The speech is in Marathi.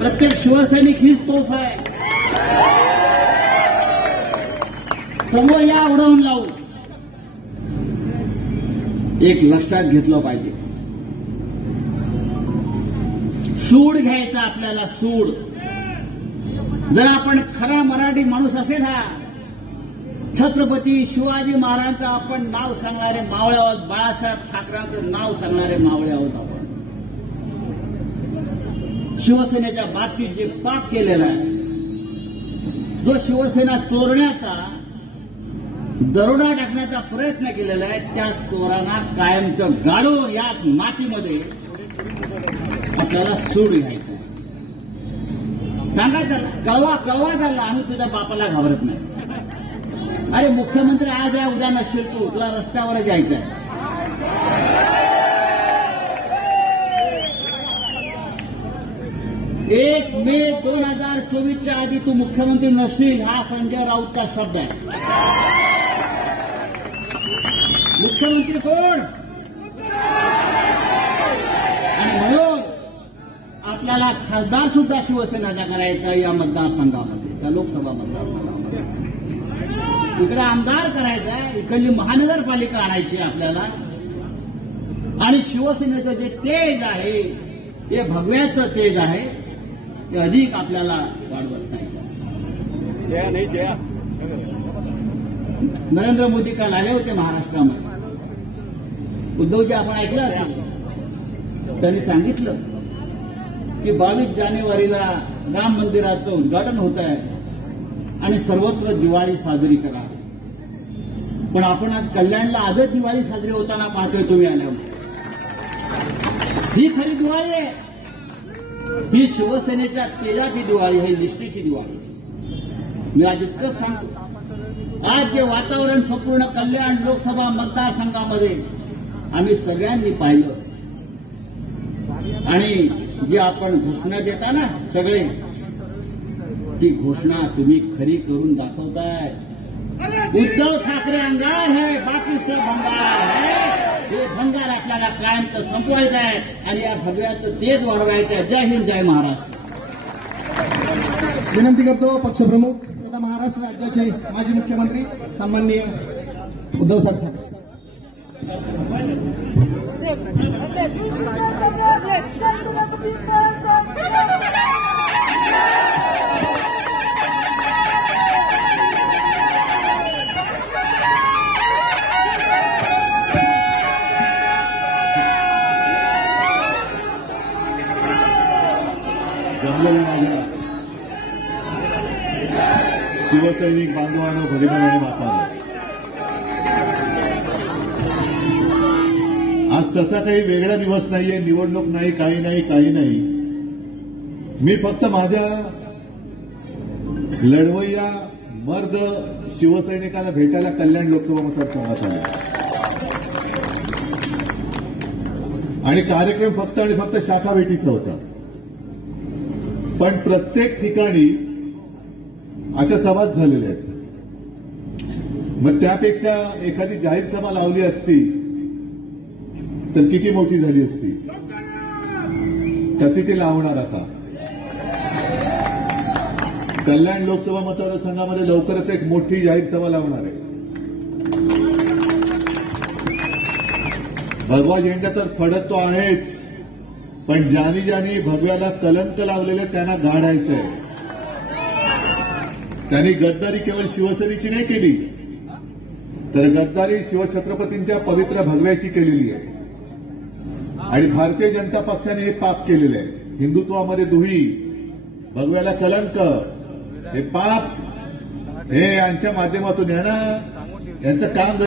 प्रत्येक शिवसैनिक हीच तोफ आहे. समोर या उडवून लावू. एक लक्षात घेतलं पाहिजे, सूड घ्यायचा आपल्याला, सूड. जर आपण खरा मराठी माणूस असेल, हा छत्रपती शिवाजी महाराजांचं आपण नाव सांगणारे मावळे आहोत, बाळासाहेब ठाकरेंचं नाव सांगणारे मावळे आहोत आपण. शिवसेनेच्या बाबतीत जे पाप केलेला आहे, जो शिवसेना चोरण्याचा, दरोडा टाकण्याचा प्रयत्न केलेला आहे, त्या चोरांना कायमचं गाडून याच मातीमध्ये आपल्याला सूड घ्यायचं. सांगा त्याला, कळवा त्याला, आम्ही तुझ्या बापाला घाबरत नाही. अरे मुख्यमंत्री आज आहे, उद्या नसशील तू, तुला रस्त्यावरच यायचं आहे. 1 मे 2024च्या आधी तू मुख्यमंत्री नसशील, हा संजय राऊतचा शब्द आहे. मुख्यमंत्री कोण? आणि म्हणून आपल्याला खासदार सुद्धा शिवसेनेचा करायचा या मतदारसंघामध्ये, या लोकसभा मतदारसंघामध्ये. इकडे आमदार करायचा, इकडली महानगरपालिका आणायची आपल्याला. आणि शिवसेनेचं जे तेज आहे, हे भगव्याचं तेज आहे, ते अधिक आपल्याला वाढवत नाही. नरेंद्र मोदी काल आले होते महाराष्ट्रामध्ये. उद्धवजी आपण ऐकलं असेल, त्यांनी सांगितलं की 22 जानेवारीला राम मंदिराचं उद्घाटन होत आहे आणि सर्वत्र दिवाळी साजरी करा. पण आपण आज कल्याणला आजच दिवाळी साजरी होताना पाहतोय तुम्ही आल्यावर. ही खरी दिवाळी आहे, ही शिवसेनेच्या तेजाची दिवाळी आहे, निष्ठेची दिवाळी. मी आज इतकंच सांगतो, आज जे वातावरण संपूर्ण कल्याण लोकसभा मतदारसंघामध्ये आम्ही सगळ्यांनी पाहिलं. आणि जी आपण घोषणा देता ना सगळे, ती घोषणा तुम्ही खरी करून दाखवताय. उद्धव ठाकरे अंगार है, बाकी सब भंगार है. हे भंगार आपल्याला कायमचं संपवायचं आहे आणि या भगव्याचं तेज वाढवायचं आहे. जय हिंद, जय महाराष्ट्र. विनंती करतो पक्षप्रमुख तथा महाराष्ट्र राज्याचे माजी मुख्यमंत्री सन्माननीय उद्धवसाहेब ठाकरे. जमलेल्या माझ्या शिवसैनिक बांधवांनो, भगिनी आणि मातांनो, आज तसा काही वेगळा दिवस नाहीये, निवडणूक नाही, काही नाही. मी फक्त माझ्या लढवय्या मर्द शिवसैनिकांना भेटायला कल्याण लोकसभा मतदारसंघात आलो. आणि कार्यक्रम फक्त आणि फक्त शाखा भेटीचा होता. पण प्रत्येक ठिकाणी अशा सभाच झालेल्या आहेत. मग त्यापेक्षा एखादी जाहीर सभा लावली असती तर किती मोठी झाली असती. तशी ती लावणार आता. कल्याण लोकसभा मतदारसंघामध्ये लवकरच एक मोठी जाहीर सभा लावणार आहे. भगवा झेंडा तर फडत तो आहेच, पण ज्यांनी ज्यांनी भगव्याला कलंक लावलेले त्यांना गाडायचंय. त्यांनी गद्दारी केवळ शिवसेनेची नाही केली, तर गद्दारी शिवछत्रपतींच्या पवित्र भगव्याशी केलेली आहे. आणि भारतीय जनता पक्षाने हे पाप केलेले आहे. हिंदुत्वामध्ये दुही, भगव्याला कलंक, हे पाप, हे यांच्या माध्यमातून यांचं काम